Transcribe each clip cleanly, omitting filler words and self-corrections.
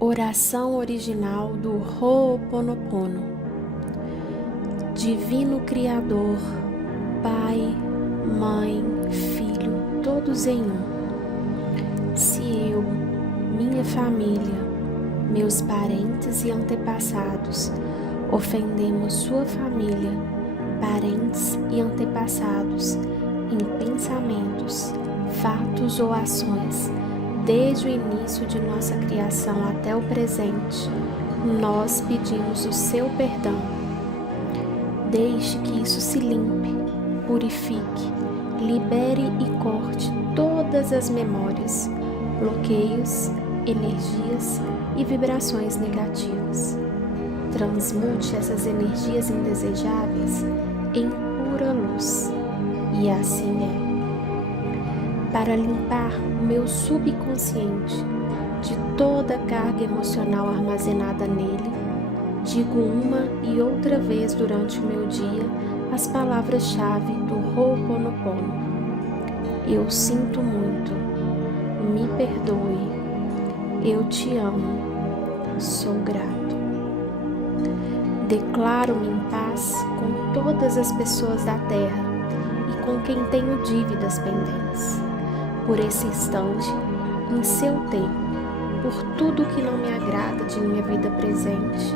Oração original do Ho'oponopono. Divino Criador, Pai, Mãe, Filho, todos em um. Se eu, minha família, meus parentes e antepassados ofendemos sua família, parentes e antepassados em pensamentos, fatos ou ações, desde o início de nossa criação até o presente, nós pedimos o seu perdão. Deixe que isso se limpe, purifique, libere e corte todas as memórias, bloqueios, energias e vibrações negativas. Transmute essas energias indesejáveis em pura luz. E assim é. Para limpar o meu subconsciente de toda a carga emocional armazenada nele, digo uma e outra vez durante o meu dia as palavras-chave do Ho'oponopono. Eu sinto muito, me perdoe, eu te amo, sou grato. Declaro-me em paz com todas as pessoas da Terra e com quem tenho dívidas pendentes. Por esse instante, em seu tempo, por tudo que não me agrada de minha vida presente.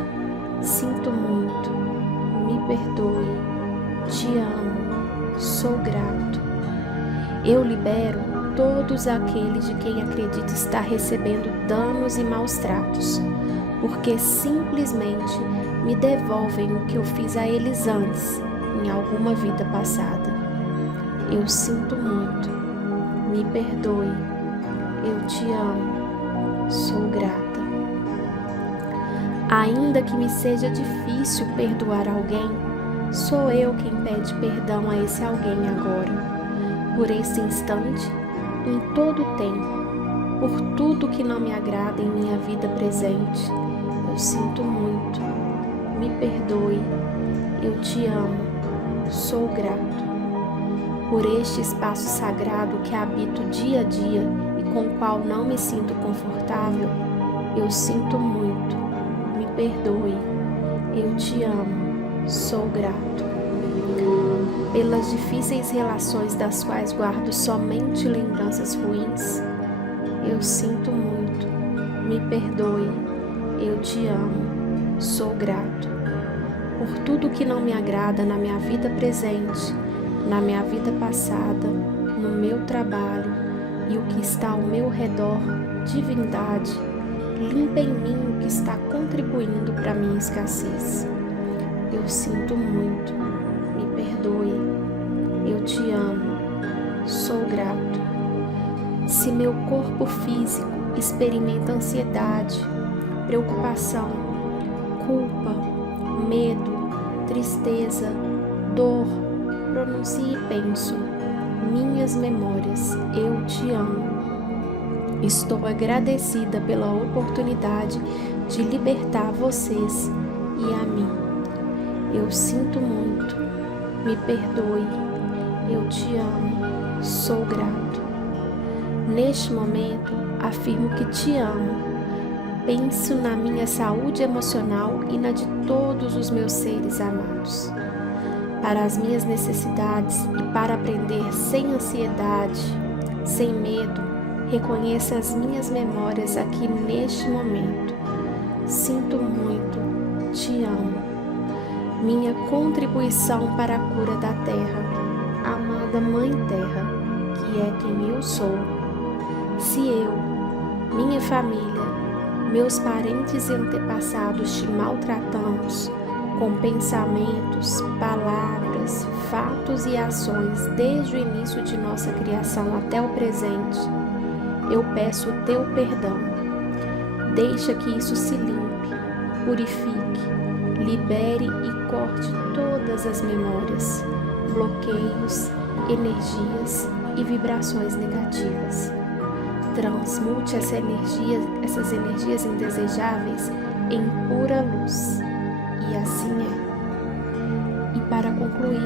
Sinto muito, me perdoe, te amo, sou grato. Eu libero todos aqueles de quem acredito estar recebendo danos e maus tratos, porque simplesmente me devolvem o que eu fiz a eles antes, em alguma vida passada. Eu sinto muito, me perdoe, eu te amo, sou grata. Ainda que me seja difícil perdoar alguém, sou eu quem pede perdão a esse alguém agora. Por esse instante, em todo o tempo, por tudo que não me agrada em minha vida presente, eu sinto muito, me perdoe, eu te amo, sou grato. Por este espaço sagrado que habito dia a dia e com o qual não me sinto confortável, eu sinto muito, me perdoe, eu te amo, sou grato. Pelas difíceis relações das quais guardo somente lembranças ruins, eu sinto muito, me perdoe, eu te amo, sou grato. Por tudo que não me agrada na minha vida presente, na minha vida passada, no meu trabalho e o que está ao meu redor, divindade, limpa em mim o que está contribuindo para minha escassez. Eu sinto muito, me perdoe, eu te amo, sou grato. Se meu corpo físico experimenta ansiedade, preocupação, culpa, medo, tristeza, dor, pronuncie e penso, minhas memórias, eu te amo. Estou agradecida pela oportunidade de libertar vocês e a mim. Eu sinto muito, me perdoe, eu te amo, sou grato. Neste momento, afirmo que te amo. Penso na minha saúde emocional e na de todos os meus seres amados. Para as minhas necessidades e para aprender sem ansiedade, sem medo, reconheça as minhas memórias aqui neste momento. Sinto muito, te amo. Minha contribuição para a cura da Terra, amada Mãe Terra, que é quem eu sou. Se eu, minha família, meus parentes e antepassados te maltratamos com pensamentos, palavras, fatos e ações desde o início de nossa criação até o presente, eu peço o teu perdão. Deixa que isso se limpe, purifique, libere e corte todas as memórias, bloqueios, energias e vibrações negativas. Transmute essas energias indesejáveis em pura luz. E assim é. E para concluir,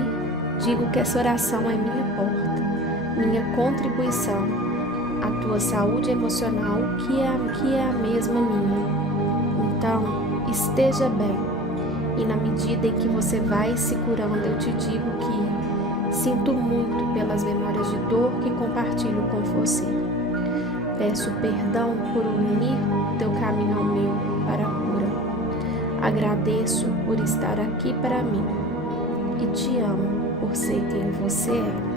digo que essa oração é minha porta, minha contribuição à tua saúde emocional, que é a mesma minha. Então, esteja bem. E na medida em que você vai se curando, eu te digo que sinto muito pelas memórias de dor que compartilho com você. Peço perdão por unir teu caminho ao meu para a cura. Agradeço por estar aqui para mim e te amo por ser quem você é.